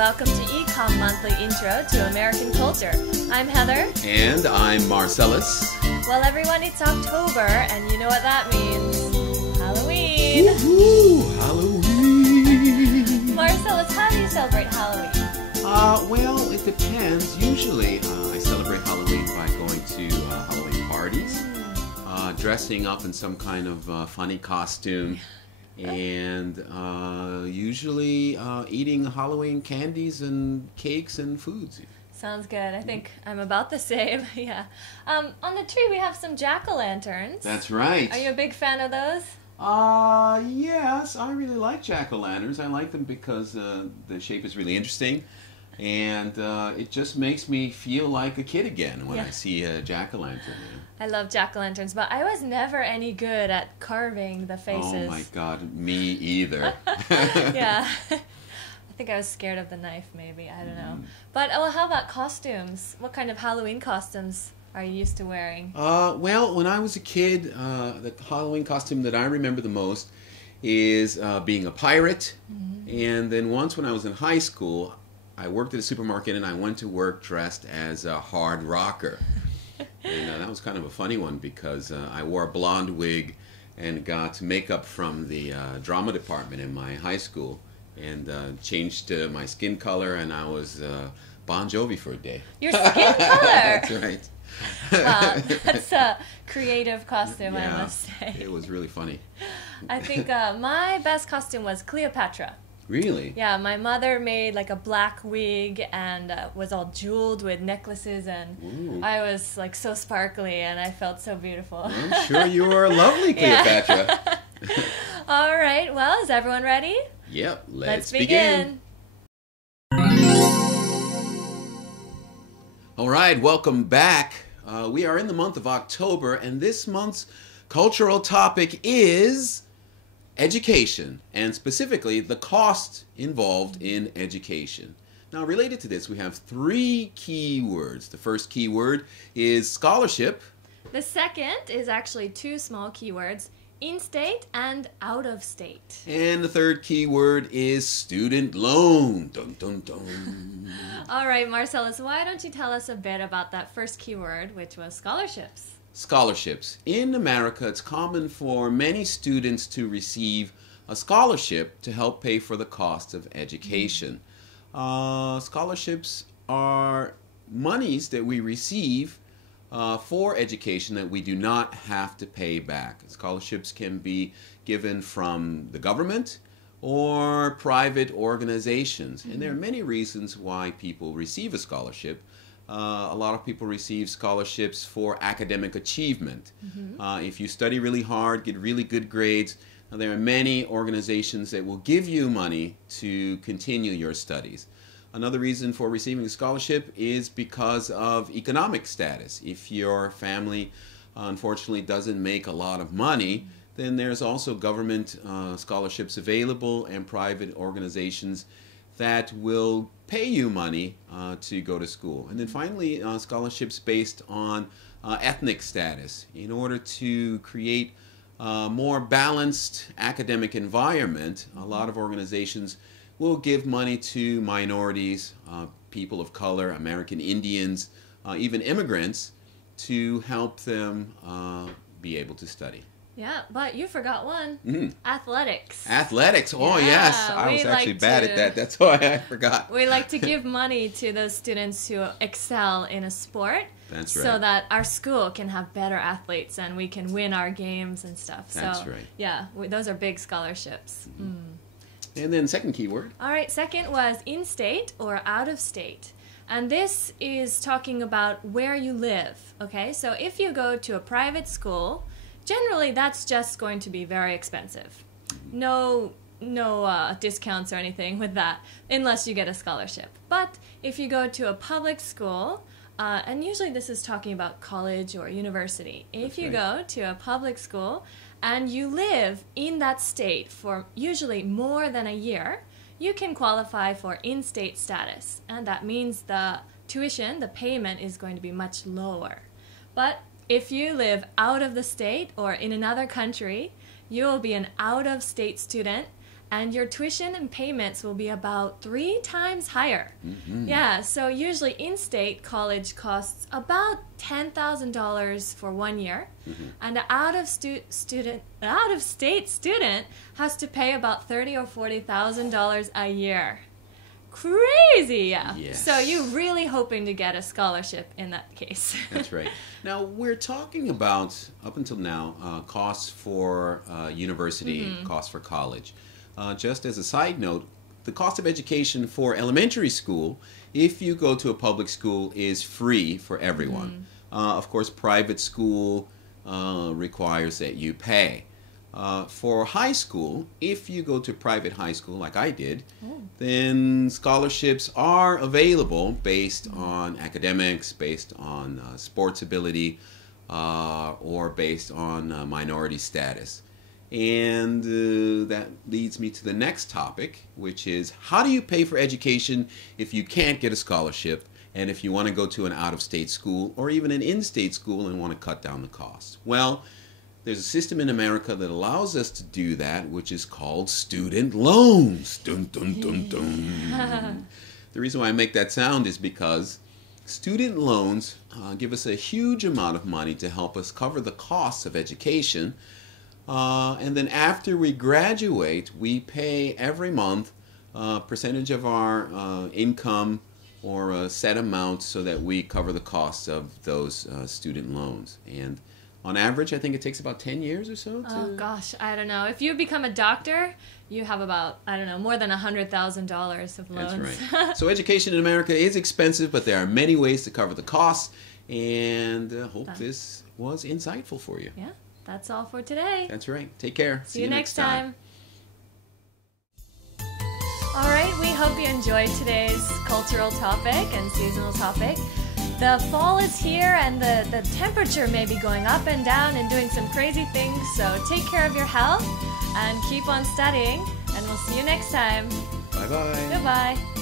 welcome to Ecom Monthly Intro to American Culture. I'm Heather. And I'm Marcellus. Well, everyone, it's October, and you know what that means. Halloween! Woohoo! Halloween! Marcellus, how do you celebrate Halloween? Well, it depends. Usually, I celebrate Halloween by going to Halloween parties, dressing up in some kind of funny costume, and usually eating Halloween candies and cakes and foods. Sounds good. I think I'm about the same. Yeah. On the tree, we have some jack-o'-lanterns. That's right. Are you a big fan of those? Yes, I really like jack-o'-lanterns. I like them because the shape is really interesting, and it just makes me feel like a kid again when I see a jack-o'-lantern. Yeah. I love jack-o'-lanterns, but I was never any good at carving the faces. Oh my God, me either. Yeah. I think I was scared of the knife, maybe. I don't know. But how about costumes? What kind of Halloween costumes are you used to wearing? Well, when I was a kid, the Halloween costume that I remember the most is being a pirate. And then once when I was in high school, I worked at a supermarket and I went to work dressed as a hard rocker. And that was kind of a funny one because I wore a blonde wig and got makeup from the drama department in my high school and changed my skin color, and I was Bon Jovi for a day. Your skin color? That's right. That's a creative costume, Yeah, I must say. It was really funny. I think my best costume was Cleopatra. Really? Yeah, my mother made like a black wig and was all jeweled with necklaces, and Ooh. I was like so sparkly and I felt so beautiful. I'm sure you were lovely, Cleopatra. All right, well, is everyone ready? Yep, let's begin. All right, welcome back. We are in the month of October, and this month's cultural topic is education, and specifically the cost involved in education. Now, related to this, we have three key words. The first key word is scholarship. The second is actually two small keywords, in-state and out-of-state. And the third key word is student loan. Dun, dun, dun. All right, Marcellus, why don't you tell us a bit about that first keyword, which was scholarships? Scholarships. In America, it's common for many students to receive a scholarship to help pay for the cost of education. Scholarships are monies that we receive for education that we do not have to pay back. Scholarships can be given from the government or private organizations. And there are many reasons why people receive a scholarship. A lot of people receive scholarships for academic achievement. If you study really hard, get really good grades, there are many organizations that will give you money to continue your studies. Another reason for receiving a scholarship is because of economic status. If your family unfortunately doesn't make a lot of money, then there's also government scholarships available and private organizations that will pay you money to go to school. And then finally, scholarships based on ethnic status. In order to create a more balanced academic environment, a lot of organizations will give money to minorities, people of color, American Indians, even immigrants, to help them be able to study. Yeah, but you forgot one. Athletics. Athletics. Oh, Yeah, yes. I was actually bad at that. That's why I forgot. We like to give money to those students who excel in a sport. That's right. So that our school can have better athletes and we can win our games and stuff. That's right. Yeah, those are big scholarships. And then second keyword. All right, second was in-state or out-of-state. And this is talking about where you live, okay? So if you go to a private school, generally that's just going to be very expensive. No discounts or anything with that, unless you get a scholarship. But if you go to a public school, and usually this is talking about college or university. If you go to a public school and you live in that state for usually more than a year, you can qualify for in-state status. And that means the tuition, the payment, is going to be much lower. But if you live out of the state or in another country, you will be an out-of-state student, and your tuition and payments will be about 3 times higher. Yeah, so usually in-state college costs about $10,000 for 1 year, and an out-of-state student has to pay about $30,000 or $40,000 a year. Crazy, yeah. Yes. So you're really hoping to get a scholarship in that case. That's right. Now, we're talking about, up until now, costs for university, costs for college. Just as a side note, the cost of education for elementary school, if you go to a public school, is free for everyone. Of course, private school requires that you pay. For high school, if you go to private high school like I did, then scholarships are available based on academics, based on sports ability, or based on minority status. And that leads me to the next topic, which is how do you pay for education if you can't get a scholarship and if you want to go to an out-of-state school or even an in-state school and want to cut down the costs? Well, there's a system in America that allows us to do that, which is called student loans. Dun, dun, dun, dun. The reason why I make that sound is because student loans give us a huge amount of money to help us cover the costs of education. And then after we graduate, we pay every month a percentage of our income or a set amount so that we cover the costs of those student loans. And on average, I think it takes about 10 years or so. Oh gosh, I don't know. If you become a doctor, you have about, I don't know, more than $100,000 of loans. That's right. So education in America is expensive, but there are many ways to cover the costs. And I hope this was insightful for you. Yeah, that's all for today. That's right. Take care. See you next time. All right, we hope you enjoyed today's cultural topic and seasonal topic. The fall is here and the temperature may be going up and down and doing some crazy things, so take care of your health and keep on studying, and we'll see you next time. Bye-bye. Goodbye.